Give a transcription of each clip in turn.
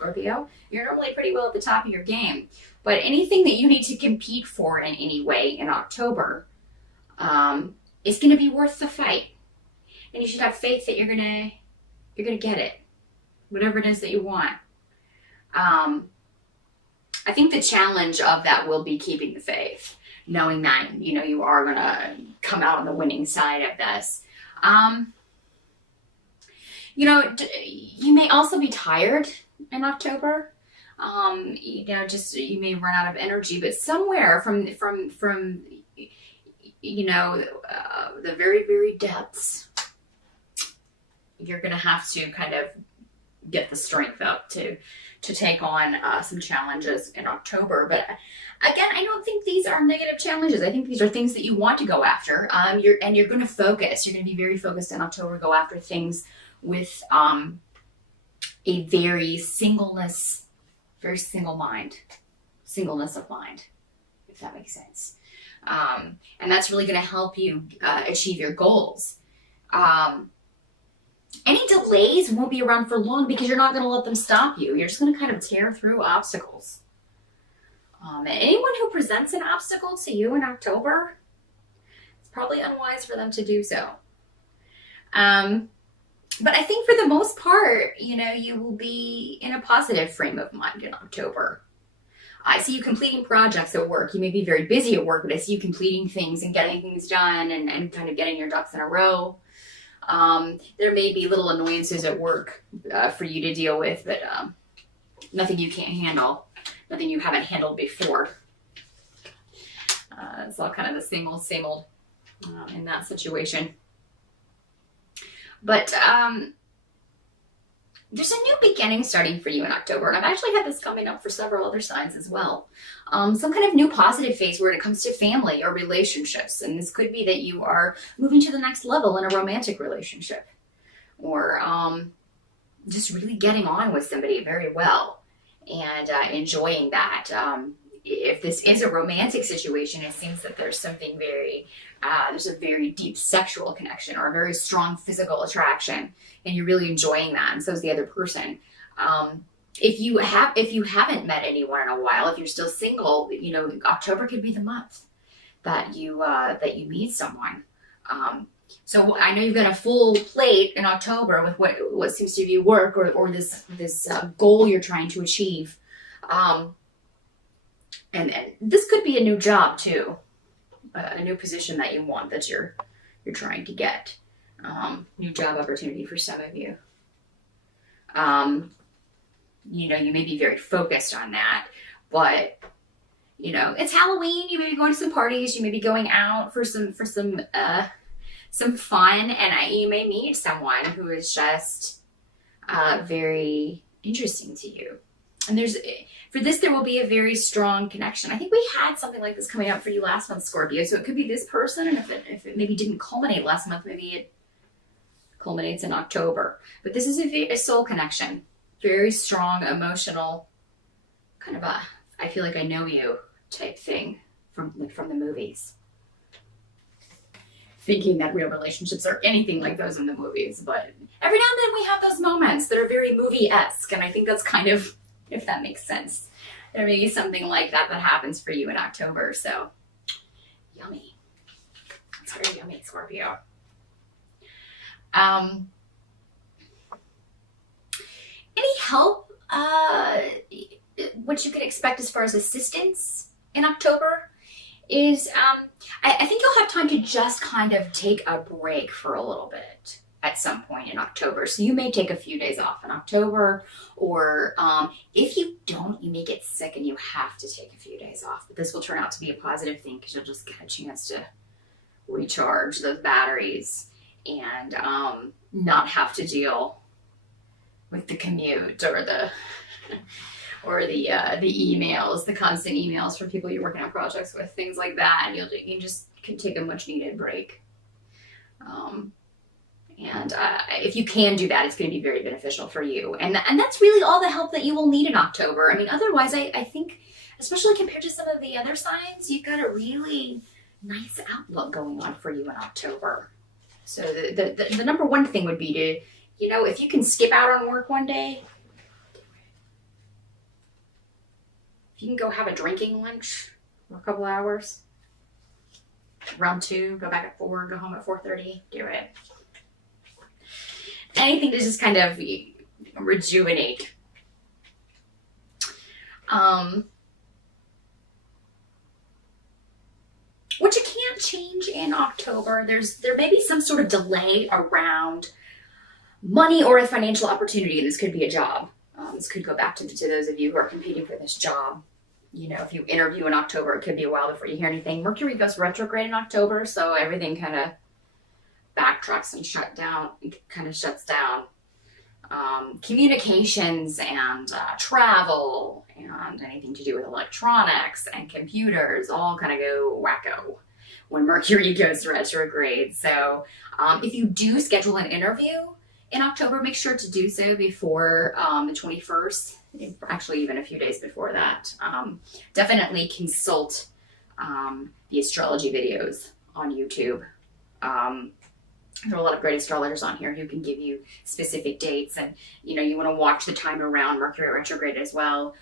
Scorpio. You're normally pretty well at the top of your game. But anything that you need to compete for in any way in October is going to be worth the fight. And you should have faith that you're gonna get it, whatever it is that you want. I think the challenge of that will be keeping the faith, knowing that, you know, you are gonna come out on the winning side of this. You know, you may also be tired in October. You know, just you may run out of energy, but somewhere from you know, the very, very depths, you're going to have to kind of get the strength up to take on some challenges in October. But again, I don't think these are negative challenges. I think these are things that you want to go after. You're going to focus. You're going to be very focused in October. Go after things with a very single mind, singleness of mind, if that makes sense. And that's really going to help you achieve your goals. Any delays won't be around for long because you're not going to let them stop you. You're just going to kind of tear through obstacles. Anyone who presents an obstacle to you in October, it's probably unwise for them to do so. But I think for the most part, you know, you will be in a positive frame of mind in October. I see you completing projects at work. You may be very busy at work, but I see you completing things and getting things done and kind of getting your ducks in a row. There may be little annoyances at work for you to deal with, but nothing you can't handle, nothing you haven't handled before. It's all kind of the same old in that situation. But there's a new beginning starting for you in October, and I've actually had this coming up for several other signs as well. Some kind of new positive phase where it comes to family or relationships, and this could be that you are moving to the next level in a romantic relationship, or just really getting on with somebody very well and enjoying that. If this is a romantic situation, it seems that there's something there's a very deep sexual connection or a very strong physical attraction, and you're really enjoying that, and so is the other person. If you haven't met anyone in a while, if you're still single, you know, October could be the month that you meet someone. So I know you've got a full plate in October with what seems to be work or this goal you're trying to achieve. And this could be a new job too, a new position that you want, that you're trying to get. New job opportunity for some of you. You know, you may be very focused on that, but you know, it's Halloween. You may be going to some parties. You may be going out for some fun, and you may meet someone who is just very interesting to you. And there will be a very strong connection. I think we had something like this coming up for you last month, Scorpio. So it could be this person, and if it maybe didn't culminate last month, maybe it culminates in October. But this is a soul connection, very strong, emotional, kind of a I feel like I know you type thing from the movies. Thinking that real relationships are anything like those in the movies, but every now and then we have those moments that are very movie-esque, and I think that's kind of, if that makes sense, there may be something like that happens for you in October. So yummy. It's very yummy, Scorpio. Any help what you can expect as far as assistance in October is I think you'll have time to just kind of take a break for a little bit at some point in October. So you may take a few days off in October, or if you don't, you may get sick and you have to take a few days off. But this will turn out to be a positive thing because you'll just get a chance to recharge those batteries and not have to deal with the commute or the emails, the constant emails from people you're working on projects with, things like that. You just can take a much needed break. And if you can do that, it's going to be very beneficial for you. And that's really all the help that you will need in October. I mean, otherwise, I think, especially compared to some of the other signs, you've got a really nice outlook going on for you in October. So the number one thing would be to, if you can skip out on work one day, If you can go have a drinking lunch for a couple hours, around 2, go back at 4, go home at 4:30, do it. Anything to just kind of rejuvenate. What you can't change in October, there may be some sort of delay around money or a financial opportunity. This could be a job. This could go back to those of you who are competing for this job. You know, if you interview in October, it could be a while before you hear anything. Mercury goes retrograde in October, so everything kind of backtracks and shuts down. Communications and travel and anything to do with electronics and computers all kind of go wacko when Mercury goes retrograde. So if you do schedule an interview in October, make sure to do so before the 21st, actually even a few days before that. Definitely consult the astrology videos on YouTube. There are a lot of great astrologers on here who can give you specific dates, and you want to watch the time around Mercury retrograde as well.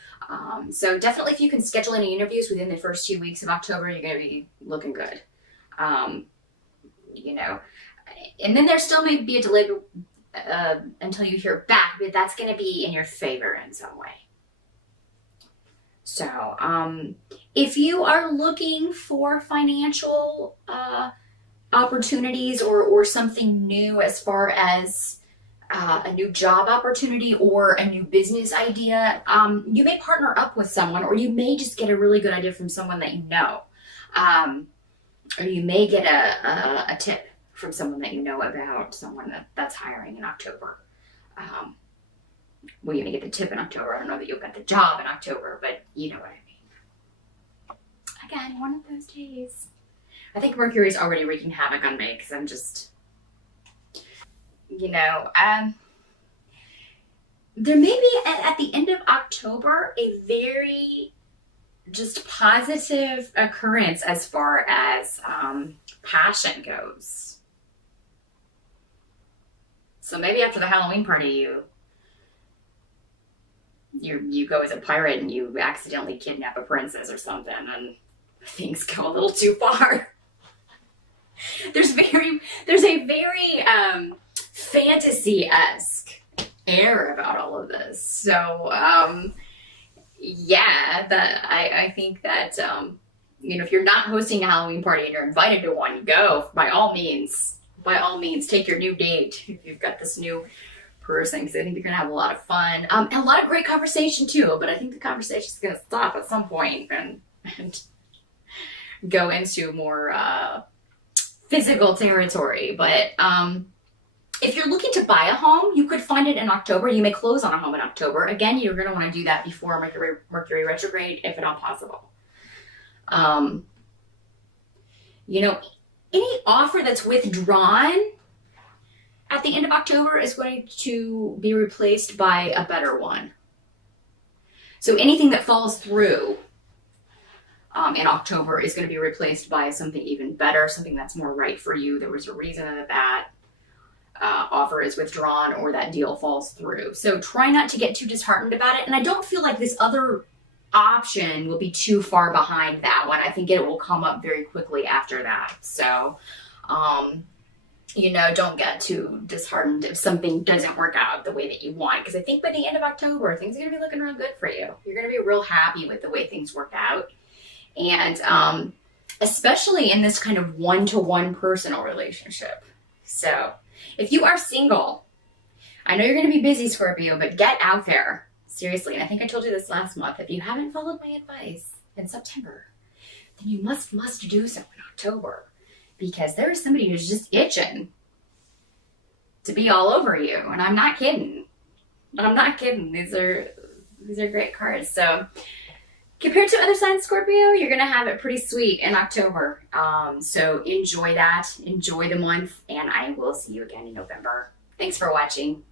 So definitely, if you can schedule any interviews within the first 2 weeks of October, you're going to be looking good. And then there still may be a delay until you hear back, but that's going to be in your favor in some way. So if you are looking for financial opportunities or something new as far as a new job opportunity or a new business idea, you may partner up with someone, or you may just get a really good idea from someone that you know, or you may get a tip from someone that you know about someone that's hiring in October. Well, you're gonna get the tip in October. I don't know that you'll get the job in October, but you know what I mean. Again, one of those days. I think Mercury's already wreaking havoc on me because I'm just, there may be at the end of October a very just positive occurrence as far as passion goes. So maybe after the Halloween party, you go as a pirate and you accidentally kidnap a princess or something, and things go a little too far. There's a very fantasy-esque air about all of this. So I think that if you're not hosting a Halloween party and you're invited to one, go. By all means, take your new date if you've got this new person, because I think you're gonna have a lot of fun and a lot of great conversation too. But I think the conversation is gonna stop at some point and go into more physical territory. But if you're looking to buy a home, you could find it in October. You may close on a home in October. Again, you're going to want to do that before Mercury retrograde, if at all possible. Any offer that's withdrawn at the end of October is going to be replaced by a better one. So anything that falls through in October is going to be replaced by something even better, something that's more right for you. There was a reason that offer is withdrawn or that deal falls through. So try not to get too disheartened about it. And I don't feel like this other option will be too far behind that one. I think it will come up very quickly after that. So, don't get too disheartened if something doesn't work out the way that you want. Because I think by the end of October, things are going to be looking real good for you. You're going to be real happy with the way things work out. And especially in this kind of one-to-one personal relationship. So if you are single, I know you're going to be busy, Scorpio, but get out there. Seriously, and I think I told you this last month. If you haven't followed my advice in September, then you must do so in October. Because there is somebody who's just itching to be all over you. And I'm not kidding. These are great cards. So compared to other signs, Scorpio, you're going to have it pretty sweet in October. So enjoy that. Enjoy the month. And I will see you again in November. Thanks for watching.